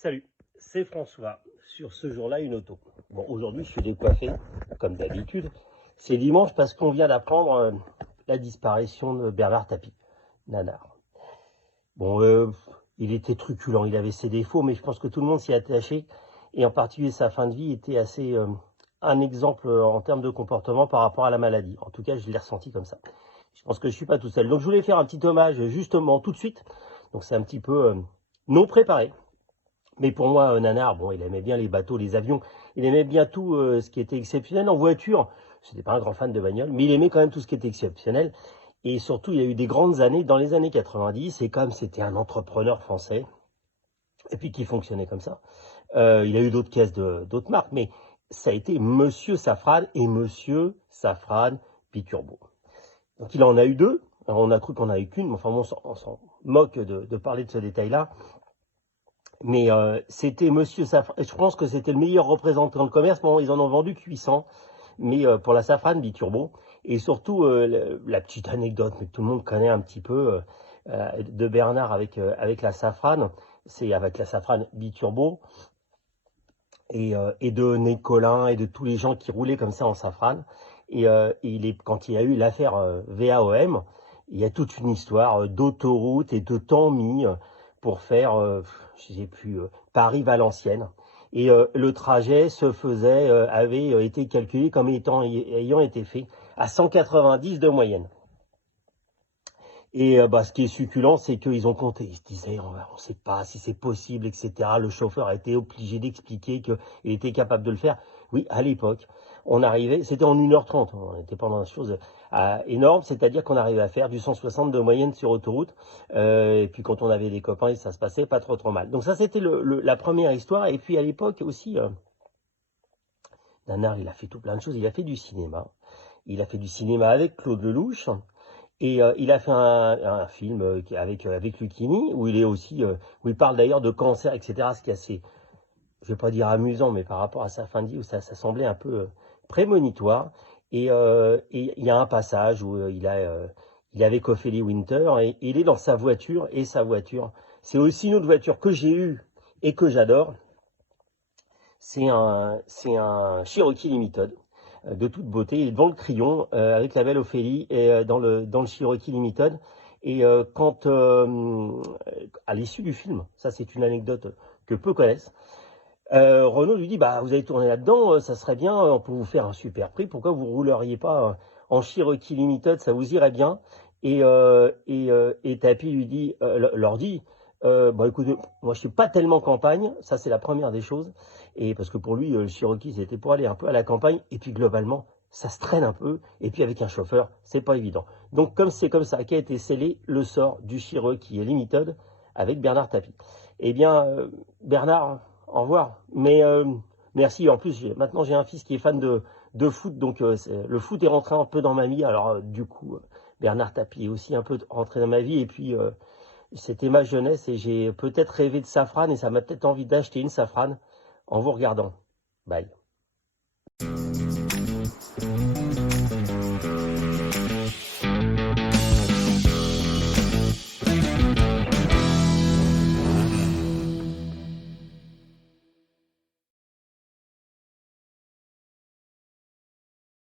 Salut, c'est François. Sur ce jour-là, une auto. Bon, aujourd'hui, je suis décoiffé, comme d'habitude. C'est dimanche parce qu'on vient d'apprendre la disparition de Bernard Tapie, nanar. Bon, il était truculent, il avait ses défauts, mais je pense que tout le monde s'y est attaché. Et en particulier, sa fin de vie était assez un exemple en termes de comportement par rapport à la maladie. En tout cas, je l'ai ressenti comme ça. Je pense que je suis pas tout seul. Donc, je voulais faire un petit hommage justement tout de suite. Donc, c'est un petit peu non préparé. Mais pour moi, Nanar, bon, il aimait bien les bateaux, les avions. Il aimait bien tout ce qui était exceptionnel en voiture. C'était pas un grand fan de bagnole, mais il aimait quand même tout ce qui était exceptionnel. Et surtout, il a eu des grandes années dans les années 90. Et comme c'était un entrepreneur français, et puis qui fonctionnait comme ça, il a eu d'autres caisses d'autres marques, mais ça a été Monsieur Safran et Monsieur Safran Piturbo. Donc il en a eu deux. Alors, on a cru qu'on en a eu qu'une, mais enfin, on s'en moque de parler de ce détail-là. Mais c'était Monsieur Safran. Je pense que c'était le meilleur représentant de commerce. Bon, ils en ont vendu que 800, mais pour la Safran Biturbo. Et surtout, la petite anecdote, mais tout le monde connaît un petit peu, de Bernard avec la Safran. C'est avec la Safran Biturbo. Et de Nicolin et de tous les gens qui roulaient comme ça en Safran. Quand il a eu l'affaire VAOM, il y a toute une histoire d'autoroute et de temps mis pour faire, je sais plus, Paris-Valenciennes. Et le trajet avait été calculé comme ayant été fait à 190 de moyenne. Et ce qui est succulent, c'est qu'ils ont compté. Ils se disaient, on ne sait pas si c'est possible, etc. Le chauffeur a été obligé d'expliquer qu'il était capable de le faire. Oui, à l'époque, on arrivait, c'était en 1h30, on n'était pas dans une chose énorme, c'est-à-dire qu'on arrivait à faire du 160 de moyenne sur autoroute. Et puis quand on avait des copains, ça se passait pas trop mal. Donc ça, c'était la première histoire. Et puis à l'époque aussi, Nanar, il a fait tout plein de choses. Il a fait du cinéma. Il a fait du cinéma avec Claude Lelouch. Et il a fait un film avec Lucchini, où il est aussi, où il parle d'ailleurs de cancer, etc. Ce qui est assez, je vais pas dire amusant, mais par rapport à sa fin de vie, où ça semblait un peu prémonitoire. Et il y a un passage où il est avec Ophélie Winter, et il est dans sa voiture, et sa voiture, c'est aussi une autre voiture que j'ai eue et que j'adore. C'est un Cherokee Limited de toute beauté. Il est devant le Crillon avec la belle Ophélie et dans le Cherokee Limited. Et à l'issue du film, ça c'est une anecdote que peu connaissent, Renault lui dit, vous avez tourné là-dedans, ça serait bien, on peut vous faire un super prix, pourquoi vous ne rouleriez pas en Cherokee Limited, ça vous irait bien. Et Tapie lui dit, leur dit, écoutez, moi je suis pas tellement campagne, ça c'est la première des choses, et parce que pour lui, le Cherokee c'était pour aller un peu à la campagne, et puis globalement, ça se traîne un peu, et puis avec un chauffeur, c'est pas évident. Donc comme c'est comme ça qu'a été scellé le sort du Cherokee Limited avec Bernard Tapie. Eh bien, Bernard, au revoir. Mais merci. En plus, maintenant j'ai un fils qui est fan de foot, donc le foot est rentré un peu dans ma vie. Alors du coup, Bernard Tapie est aussi un peu rentré dans ma vie. Et puis c'était ma jeunesse et j'ai peut-être rêvé de Safran et ça m'a peut-être envie d'acheter une Safran en vous regardant. Bye.